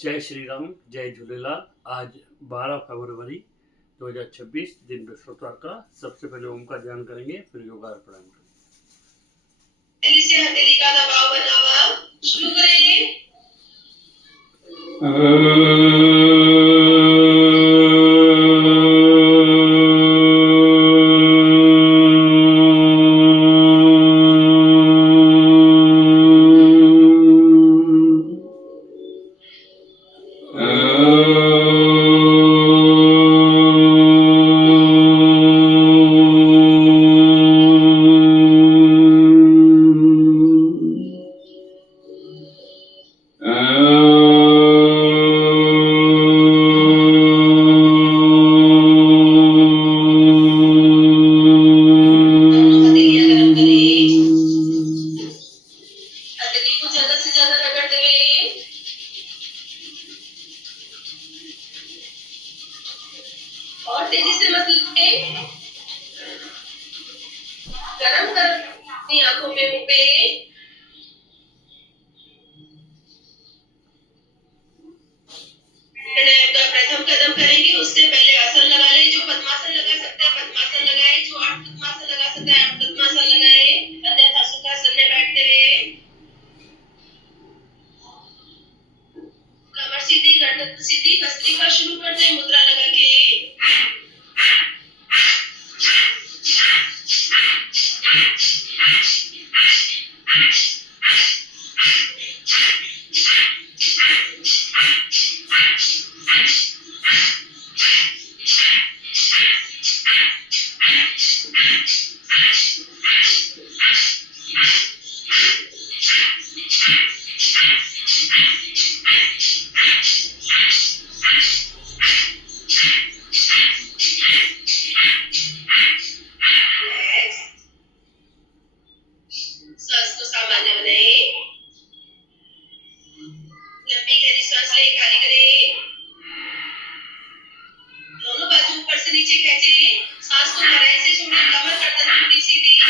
जय श्री राम, जय झूलेलाल। आज 12 फरवरी 2026 दिन बृहस्पतिवार का। सबसे पहले ओम का ध्यान करेंगे, फिर योगा और प्राणायाम करेंगे। से हथेली का दबाव बनावा शुरू करेंगे। और तेजी से मत लूटे। गरम गरम अपनी आंखों में मुंह पे प्राणायाम का प्रथम कदम करेंगे। उससे पहले आसन लगा ले। जो पद्मासन लगा सकते हैं पद्मासन लगाए, जो अर्ध पद्मासन लगा सकते हैं अर्ध पद्मासन लगाए, अन्यथा सुखासन में बैठते रहे। कमर सीधी, गर्दन सीधी, भस्त्रिका शुरू करते हैं मुद्रा लगा के। सांस को सामान्य बनाए। लंबी गहरी सांस ले, खाली करें। दोनों बाजू ऊपर से नीचे खींचे। सांस को गहराई से छोड़े। कमर गर्दन पूरी सीधी।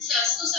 सांस को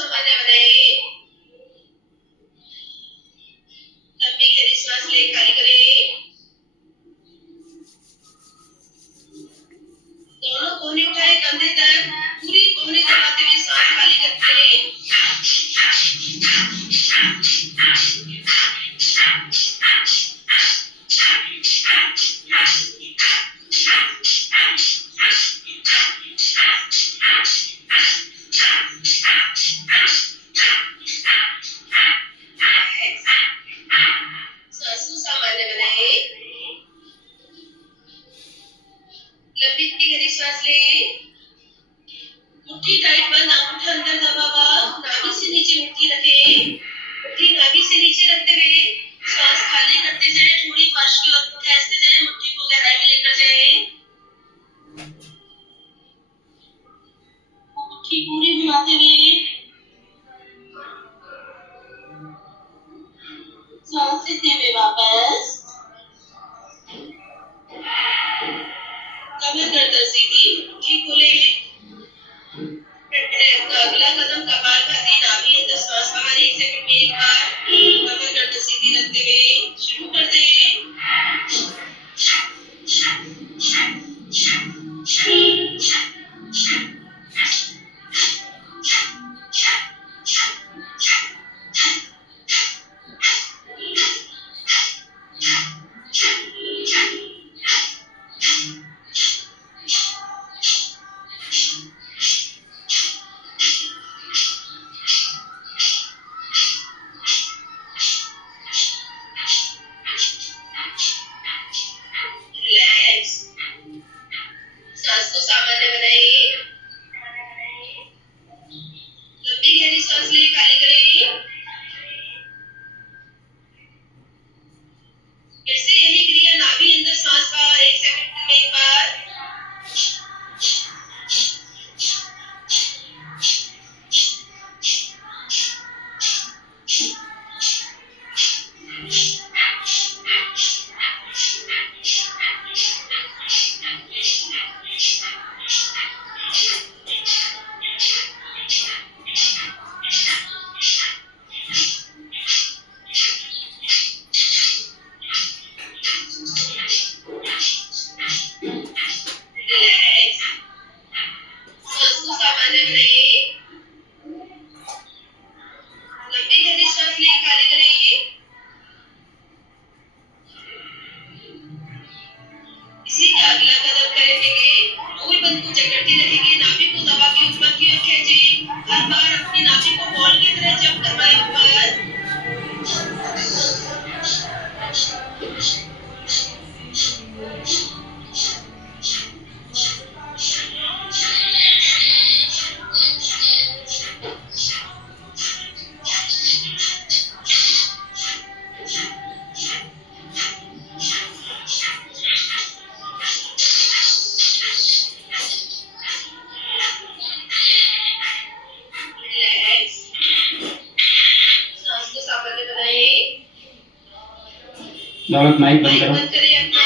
दौलत माइक बंद माइक करो। बंद करें अपना।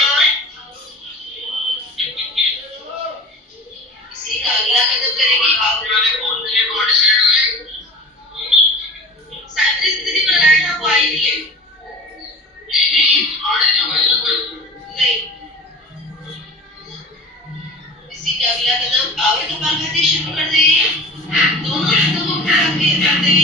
इसी का अगला कदम करेंगे सावित्री दीदी को लगाया था, वो आई नहीं है। नहीं, इसी का अगला कदम पावर कपालभाति शुरू कर दे। दोनों हाथों को ऊपर करते हुए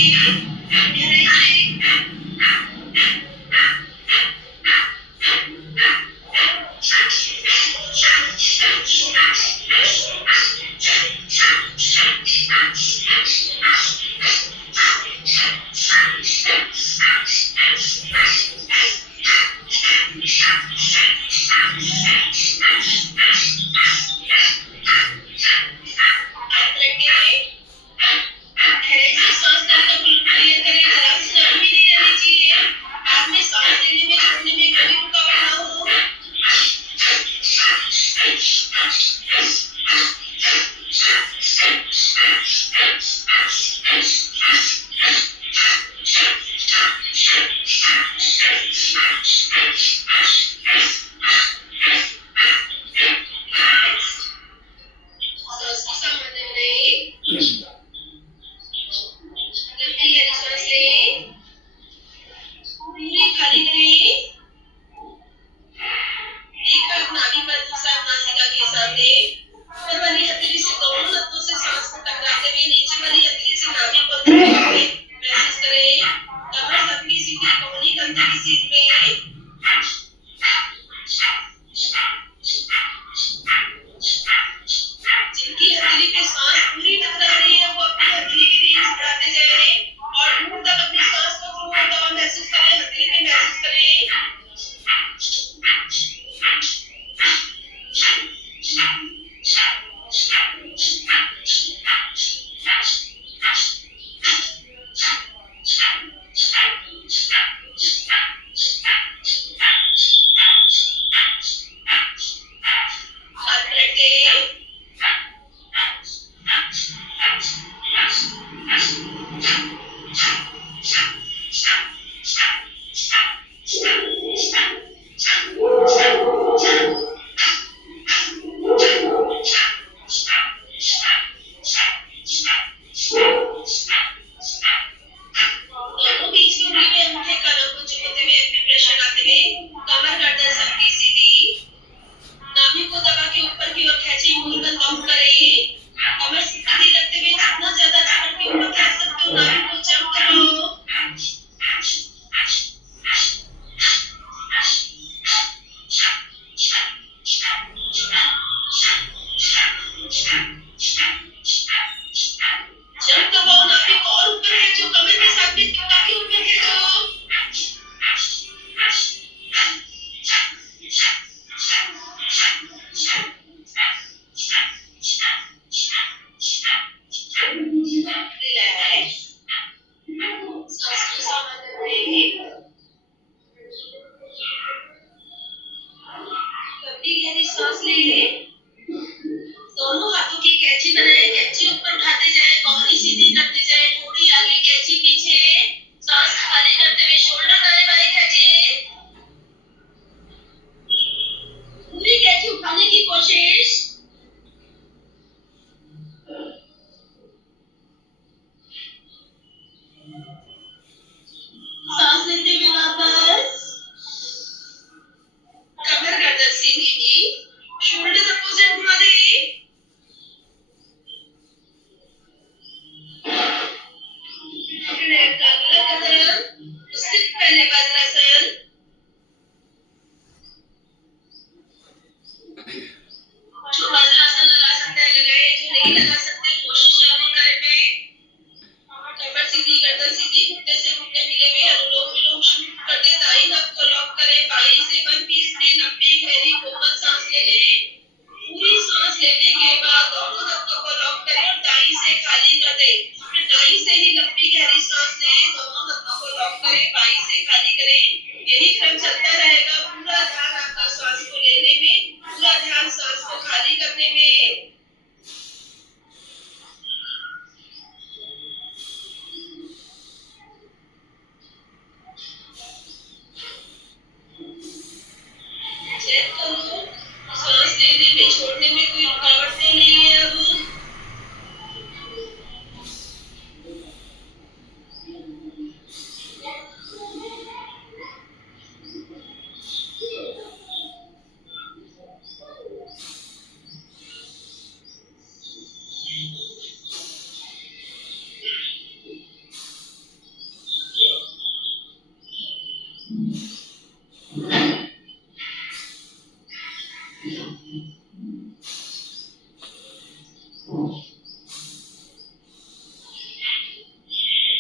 गहराई से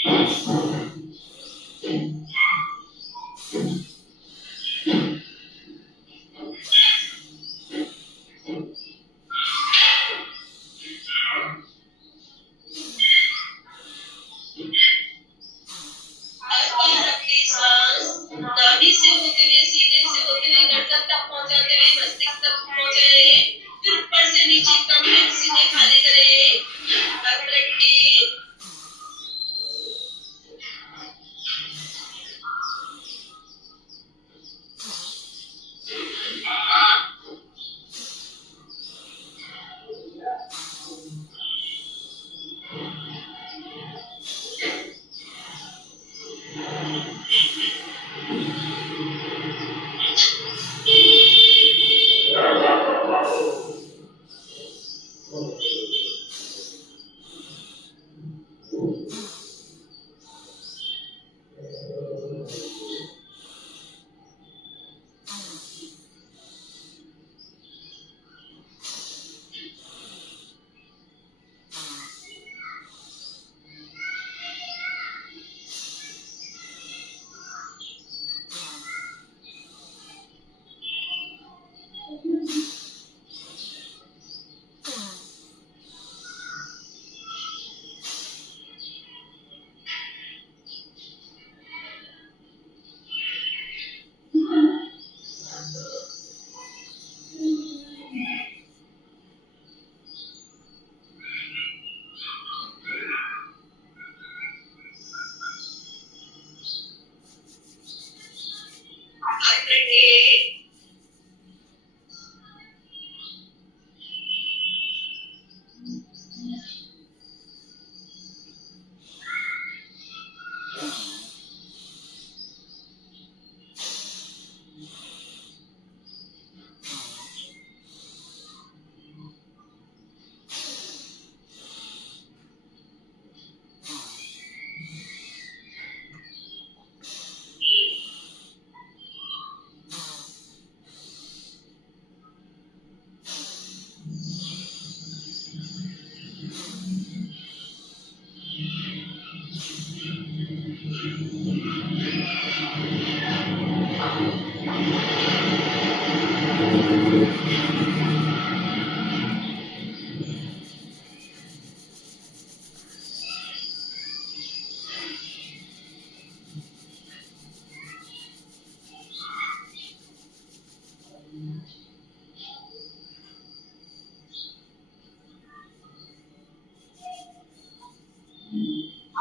अब अपनी सांस नाभि से होते हुए सीने से होते हुए गर्दन तक पहुंचाते हुए मस्तिष्क तक पहुंचाए, फिर ऊपर से नीचे कंप्लीट सीने खाली करें। अब रखिए। अब रखिए।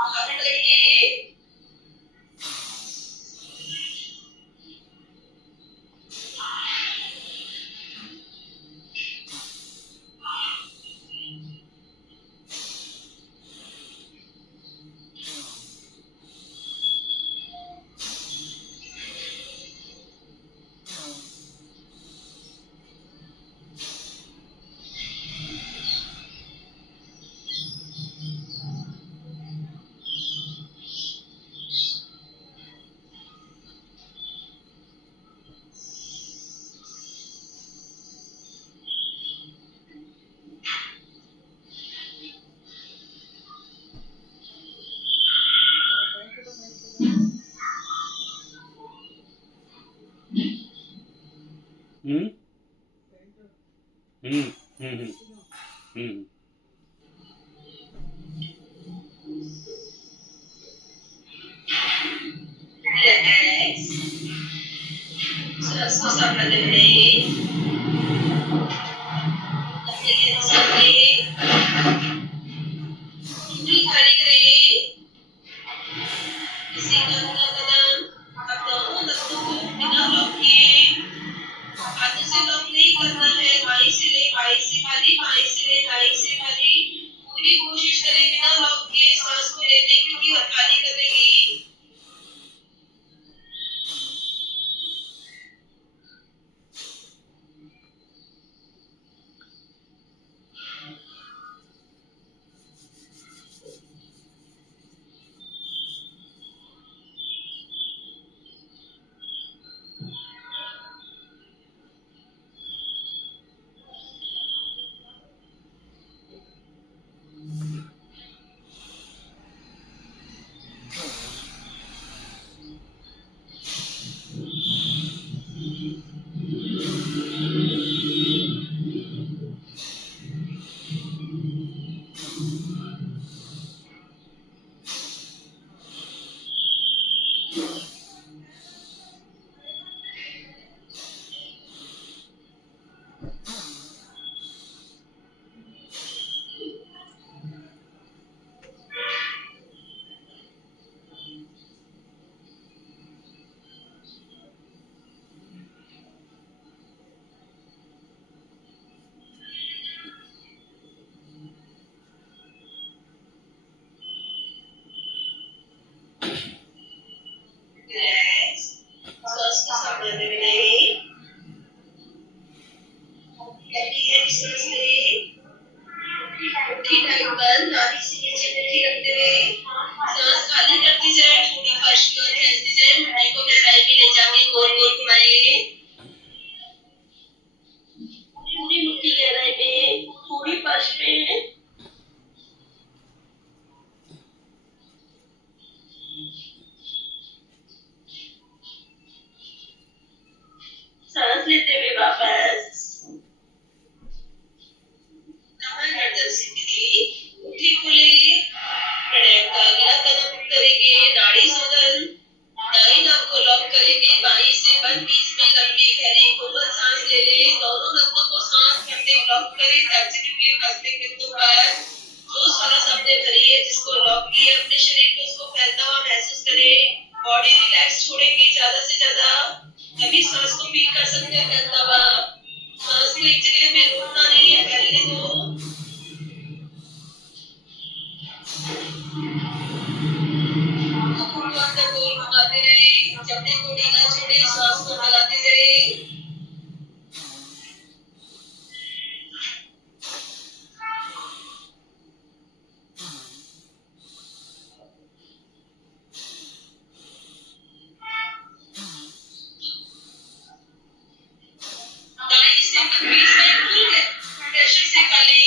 अब रखिए। हम्म हम्म हम्म हम्म रिलैक्स। सांस को संभालते हुए अपने सांस पूरी खाली करें। किसी का कदम अब दोनों दस्तों को बिना लॉक किए हाथों से लॉक नहीं करना है। बाई से ले बाई से खाली, बाई से ले दाई से खाली। पूरी कोशिश करें बिना लॉक किए सांस को लेने की और खाली करने की। अगला कदम करेंगे नाड़ी शोधन। दाई नाक को लॉक करेंगे, बाई से 1 20 में लंबी गहरी कोमल सांस ले ले। दोनों नसों को सांस भरते लॉक करें टैंजिटिवली मस्तिष्क बिंदु पर। जो श्वास आपने भरी है, जिसको लॉक किया अपने शरीर को, उसको फैलता हुआ महसूस करें। बॉडी रिलैक्स छोड़ेंगे ज्यादा से ज्यादा। अभी सांस को फील कर सकते हैं फैलता हुआ। सांस को एक जगह पे रोकना नहीं है, फैलने दो। अंदर गोल घुमाते रहे, चमड़े को ढीला छोड़े, सांस को फैलाते रहे। दाई से 1 20 में फुल प्रेशर से खाली।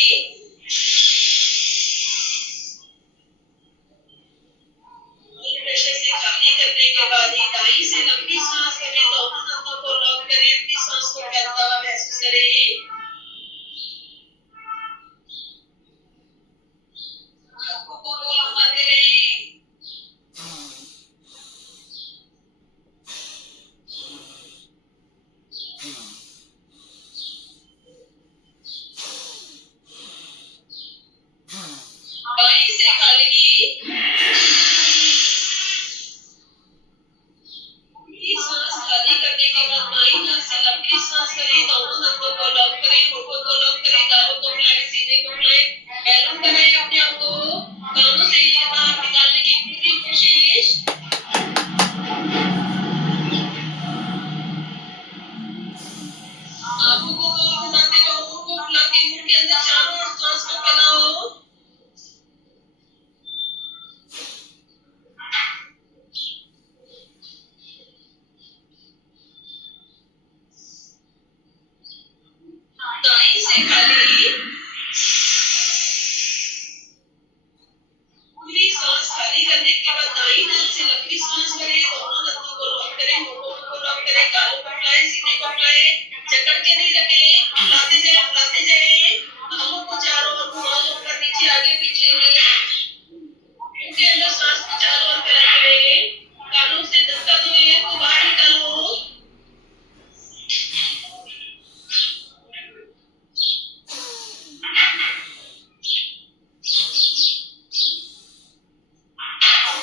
प्रेशर से खाली करने के बाद ही दाई से लंबी सांस लें। दोनों नसों को लॉक करें, अपनी सांस को फैलता हुआ महसूस करें। आंखों को गोल घुमाते रहें। बाई से खाली। पूरी सांस खाली करने के बाद बाई नाक से लंबी सांस करें। दोनों नसों को लॉक करें, होठों को लॉक करें, गालों को फुलाएं, सीने को फुलाएं। बैलून बनाएं अपने आप को। कानों से बाहर निकालने की पूरी कोशिश। आंखों को गोल घुमाते रहो, मुंह को फुला के मुंह के अंदर चारों ओर सांस को फैलाओ। दाई से खाली। पूरी सांस खाली करने के बाद दाई नाक से लंबी सांस भरें। दोनों नसों को लॉक करें, होठों को लॉक करें, गालों को फुलाएं, सीने को फुलाएं। जकड़ के नहीं रखें, फुलाते जाएं, फुलाते जाएं। आंखों को चारों ओर घुमाओ, ऊपर नीचे आगे पीछे। मुंह के अंदर सांस को चारों ओर फैलाते रहें। कानों से धक्का दो, एयर को बाहर निकालो।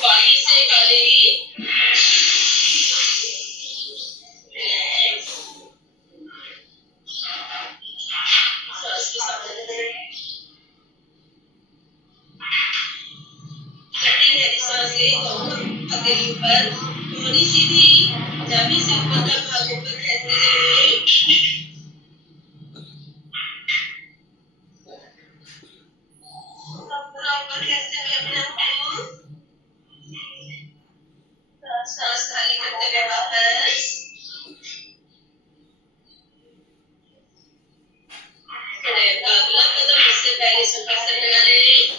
बाई से खाली। सांस को सामान्य करें। गहरी गहरी सांस ले। दोनों हथेली ऊपर, टोनी सीधी, जाबी से ऊपर का भाग ऊपर खींचते रहे। पूरा ऊपर खींचते हुए अपने आप को। सांस खाली करते हुए वापस। फिर अगला कदम इससे पहले सुखासन लगा लें।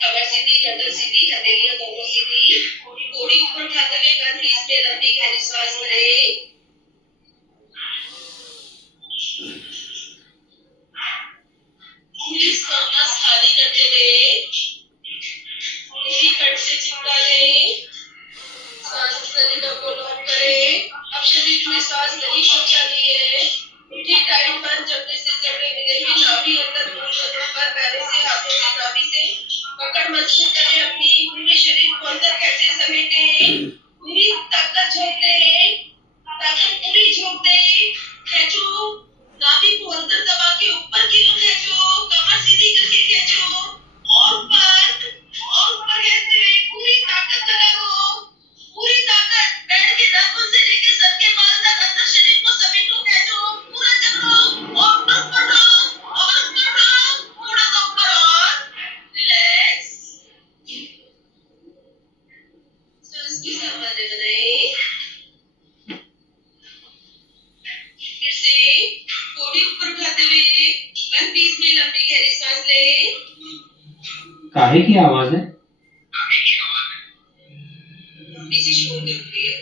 कमर सीधी, गर्दन सीधी, हथेलियां दोनों सीधी। कोड़ी ऊपर उठाते हुए 1 20 में लंबी गहरी सांस भरें। पूरी सांस खाली करते हुए पूरी कट से चिपका लें। सांस की नलिका को लॉक करें। अब शरीर में सांस नहीं पहुंचानी है। मुट्ठी टाइट बंद, जबड़े से जबड़े मिलेंगे। नाभि अंदर मूल कदमों पर, पैरों से, हाथों से, नाभि से पकड़ मजबूत करें अपनी। पूरे शरीर को अंदर कैसे समेटें। पूरी ताकत झोंक दें, ताकत पूरी झोंक दें। खींचो, नाभि को अंदर दबा के ऊपर की ओर खींचो। कमर सीधी करके खींचो। और ऊपर खींचते हुए पूरी ताकत लगा दो। पूरी ताकत पैर के नाखून से लेकर सर के बाल तक अंदर शरीर को समेटो, खींचो, पूरा जकड़ो और ऊपर उठो, थोड़ा सा ऊपर और। रिलैक्स। सांस की सामान्य बनाएं। फिर से कोड़ी ऊपर उठाते हुए 1 20 में लंबी गहरी सांस लें। काहे की आवाज है? पीछे शोर कर रही है।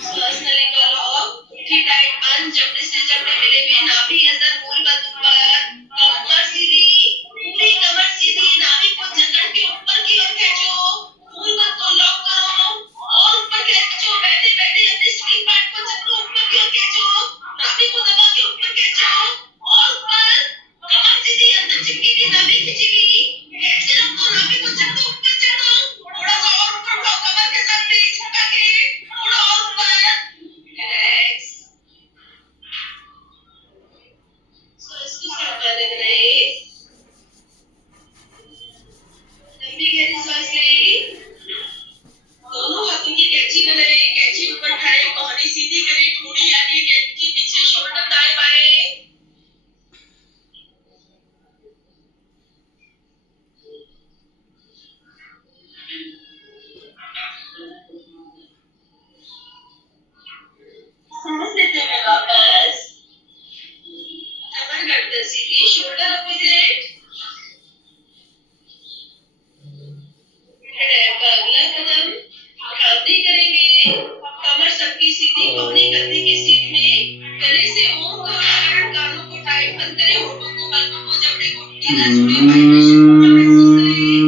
श्वास नलिका लॉक, मुट्ठी टाइट बंद, जबड़े से जबड़े मिले हुए, नाभि अंदर, मूल बंद ऊपर, कमर सीधी, पूरी कमर सीधी, नाभि को जकड़ के ऊपर की ओर खींचो, मूल बंद को लॉक करो और ऊपर खींचो, बैठे बैठे अपने स्प्लिट पार्ट को जकड़ो, ऊपर की ओर खींचो, नाभि को दबा के ऊपर खींचो और ऊपर, कमर सीधी, अंदर चिपकी हुई, नाभि खींची हुई, खींच के रखो, नाभि को जकड़ो, ऊपर चढ़ो, थोड़ा सा और ऊपर उठाओ, कमर के साथ पेट झुका के, थोड़ा और ऊपर, रिलैक्स। So इसको सावधान रहे, लंबी गहरी सांस ले, दोनों हाथों की कैंची बनाए, कैंची ऊपर उठाए, कोहनी सीधी करें, ठोड़ी आगे, कैंची पीछे, शोल्डर दाएं बाएं। सांस लेते हुए वापस, कमर गर्दन सीधी, शोल्डर अपोजिट, का अगला कदम उठाते करेंगे, कमर सबकी सीधी, कोहनी कंधे की सीध में, गले से ओम का उच्चारण, कानों को टाइट बंद करें, होठों को, पलकों को, जबड़े को ढीला छोड़े, वाइब्रेशन पूरा महसूस करें।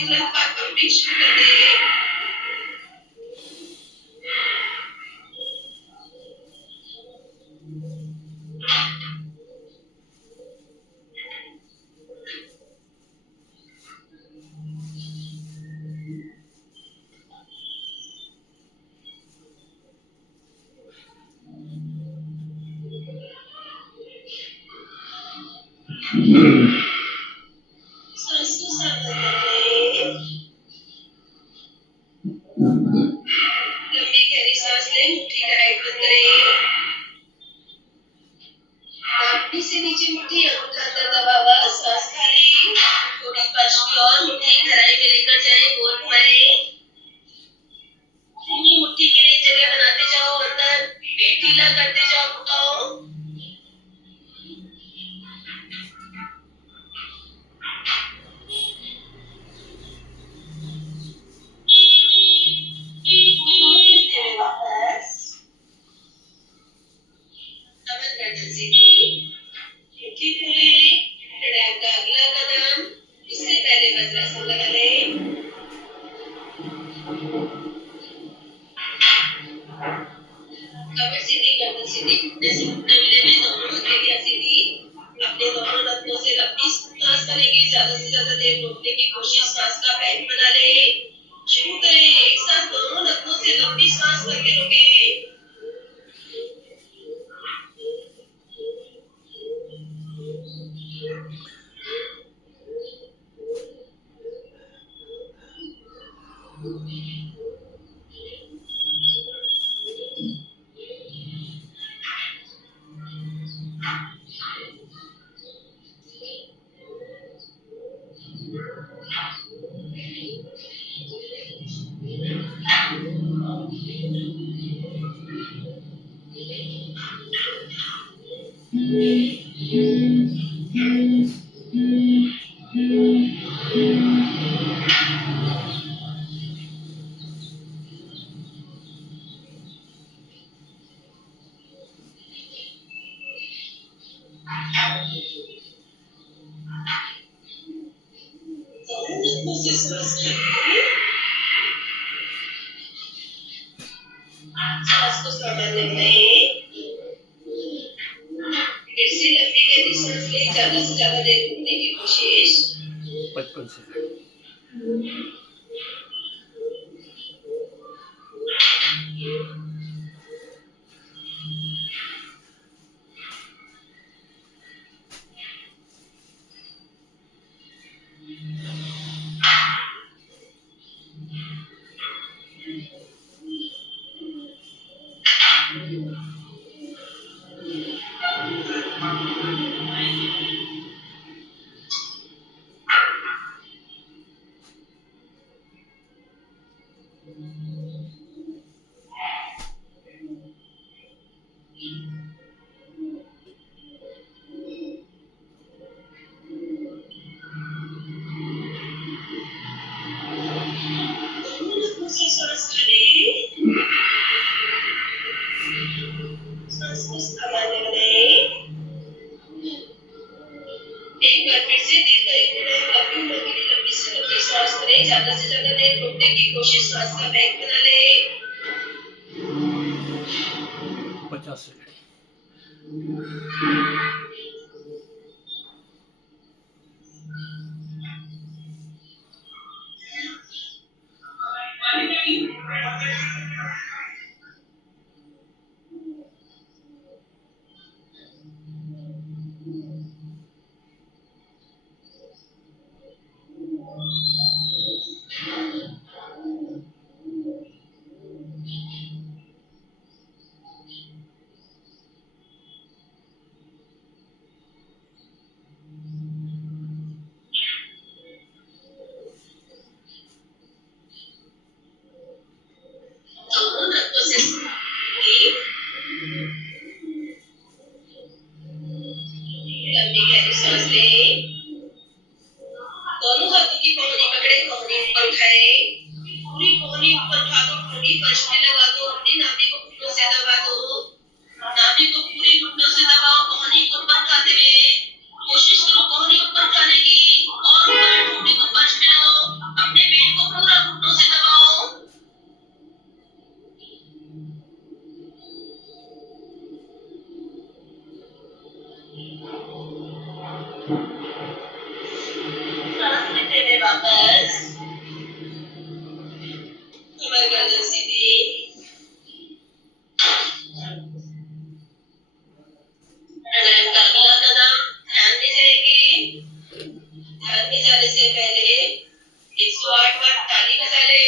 तुरंत बाद पंपिंग शुरू कर दे। सांस को सावधान रखें। लंबी गहरी सांस लें, मुट्ठी का टाइट बंद करें। नाभि से नीचे मुट्ठी, अंगूठा अंदर दबा हुआ, सांस खाली। थोड़ी फर्श की ओर मुट्ठी गहराई में लेकर जाएं, गोल घुमाएं। पूरी मुट्ठी के लिए जगह बनाते जाओ, अंदर पेट ढीला करते जाओ, घुमाओ। सीधे में वापस। कमर गर्दन सीधी, मुट्ठी खोले। प्राणायाम का अगला कदम, उससे पहले वज्रासन लगा लें। कमर सीधी, गर्दन सीधी, घुटने से घुटने मिले हुए, दोनों हथेलियां सीधी। अपने दोनों नथनों से लंबी सांस भरेंगे, ज्यादा से ज्यादा देर रोकने की कोशिश, सांस का बैंक बना लें। शुरू करें, एक साथ दोनों नथनों से लंबी सांस भर के रोकें। दोनों नथनों से सांस खाली, सांस को सामान्य बनाएं। फिर से लंबी गहरी सांस लें, ज्यादा से ज्यादा देर रुकने की कोशिश। 55 सेकंड। दोनों नथनों से सांस खाली, सांस को सामान्य बनाएं। एक बार फिर से दीर्घ लंबी उम्र के लिए लंबी से लंबी सांस करें, ज्यादा से ज्यादा देर रोकने की कोशिश, सांस का बैंक बना लें। 50 सेकंड। दोनों नथनों से लंबी गहरी सांस लें। दोनों हाथों की कोहनी पकड़े, कोहनी ऊपर उठाएं। पूरी कोहनी ऊपर उठा दो, ठोड़ी फर्श में लगा दो, अपनी नाभि को घुटनों से दबा दो। नाभि को पूरी घुटनों से दबाओ, कोहनी को ऊपर उठाते हुए कोशिश करो कोहनी ऊपर उठाने की, और ऊपर ठोड़ी को फर्श में लगाओ। अपनी सांस लेते हुए वापस कमर गर्दन सीधी प्राणायाम का अगला कदम ध्यान में जाएगी ध्यान में जाने से पहले 108 बार ताली बजा ले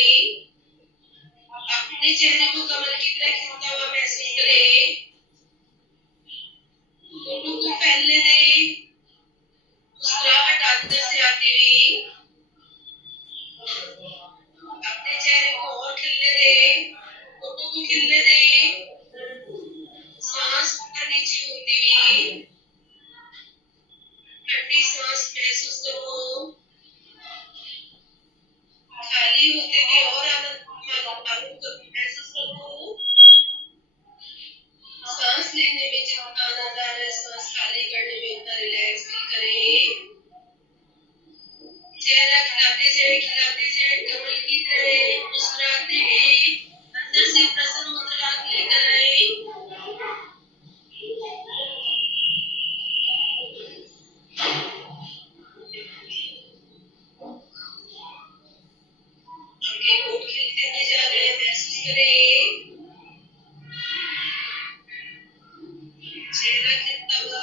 गई। अपने चेहरे को कमल की तरह खिलता हुआ महसूस करे। होठों को फैलने दे। मुस्कुराहट अंदर से आती हुई। अपने चेहरे को और खिलने दे। होठों को खिलने दे। सांस ऊपर नीचे होती हुई। ठंडी सांस महसूस करो। खाली होते हुए और आनंद महसूस करो। सांस लेने में जितना आनंद आ रहा है, सांस खाली करने में उतना रिलैक्स फील करें। चेहरा खिलाते जाए कमल की तरह मुस्कुराते हैं। अंदर से प्रसन्न मुस्कुराहट लेकर आए। आपके होठ खिलते हुए जा रहे हैं, महसूस करें। चेहरा खिलता हुआ।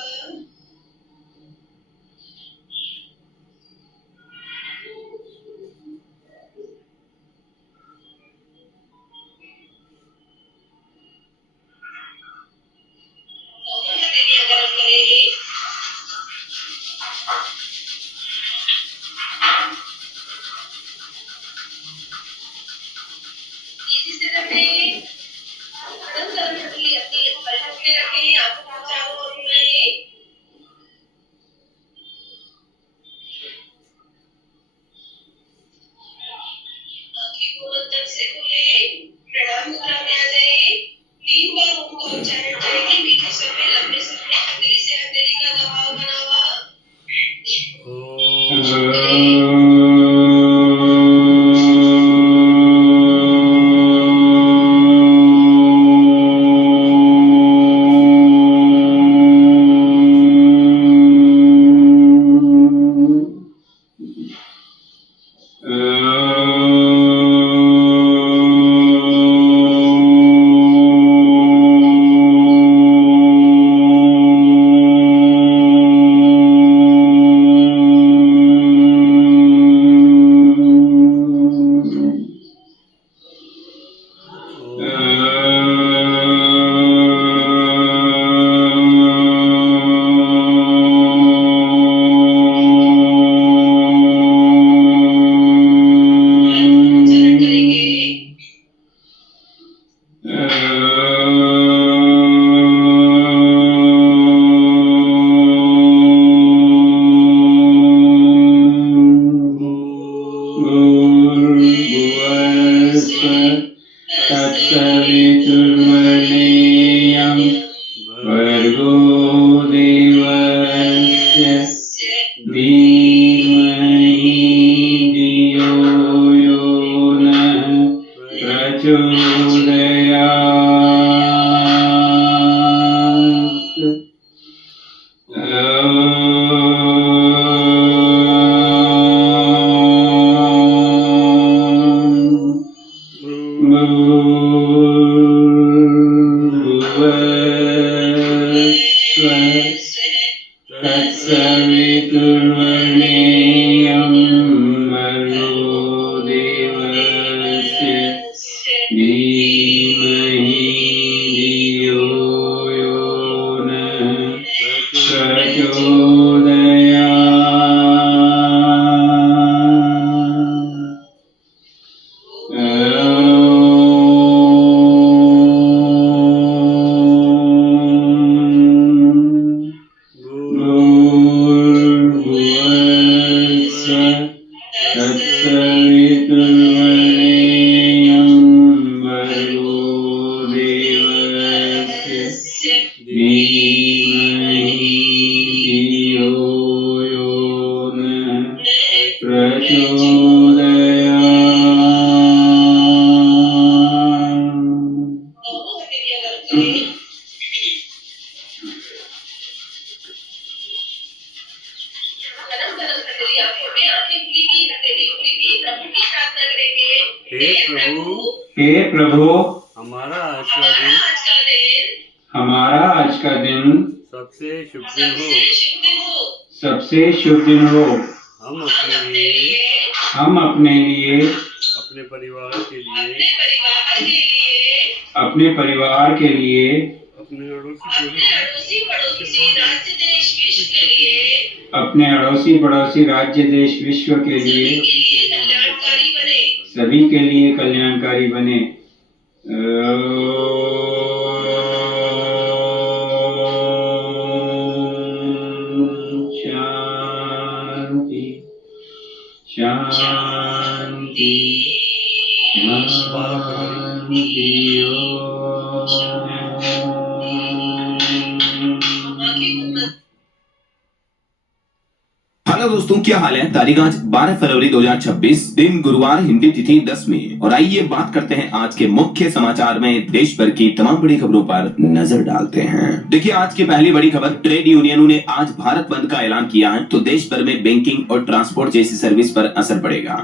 हथेलियां गरम करें। इसी तरह में गरम गरम हथेली अपनी पलकों पे रखें। आंखों को चारों ओर घुमाएं। आंखें को मंथन से खोलें। प्रणाम मुद्रा में आ जाएं। 3 बार ओम का उच्चारण करेंगे। मीठे स्वर में लंबे स्वर में हथेली से हथेली का दबाव बना हुआ। तत्सवितुर्वरेण्यं भर्गो देवस्य धीमहि धियो यो नः तत्सवितुर्वरेण्यं भर्गो देवस्य धीमहि धियो यो नः तत्सवितुर्वरेण्यं भर्गो देवस्य धीमहि धियो यो नः हे प्रभु, हमारा हमारा आज का दिन सबसे शुभ दिन हो। सबसे शुभ दिन हो। हम अपने लिए अपने अपने परिवार के लिए, अपने परिवार के लिए, अपने अपने अड़ोसी पड़ोसी राज्य देश विश्व के लिए, अपने अड़ोसी पड़ोसी राज्य देश विश्व के लिए कल्याणकारी बने, सभी के लिए कल्याणकारी बने। शांति शांति शांति। हेलो दोस्तों, क्या हाल है। तारीख आज 12 फरवरी 2026, दिन गुरुवार, हिंदी तिथि 10वीं। और आइए बात करते हैं आज के मुख्य समाचार में देश भर की तमाम बड़ी खबरों पर नजर डालते हैं। देखिए, आज की पहली बड़ी खबर, ट्रेड यूनियनों ने आज भारत बंद का ऐलान किया है, तो देश भर में बैंकिंग और ट्रांसपोर्ट जैसी सर्विस पर असर पड़ेगा।